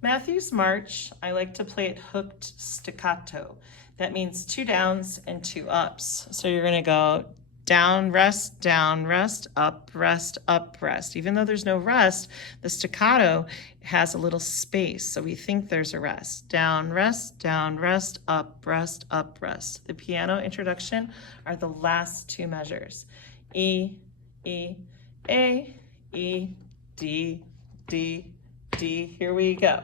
Matthew's March, I like to play it hooked staccato. That means 2 downs and 2 ups. So you're gonna go down, rest, up, rest. Even though there's no rest, the staccato has a little space, so we think there's a rest. Down, rest, up, rest. The piano introduction are the last 2 measures. E, E, A, E, D, D, D. Here we go.